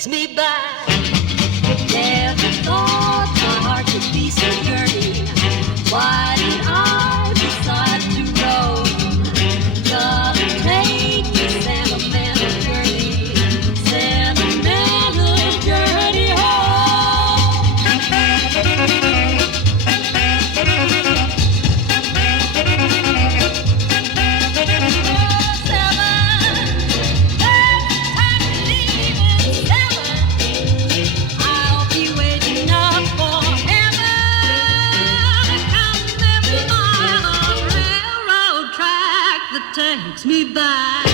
takes me back. Never thought my heart could be so dirty. Why did I decide to roam? Gonna take the sentimental journey, sentimental journey home. Takes me back.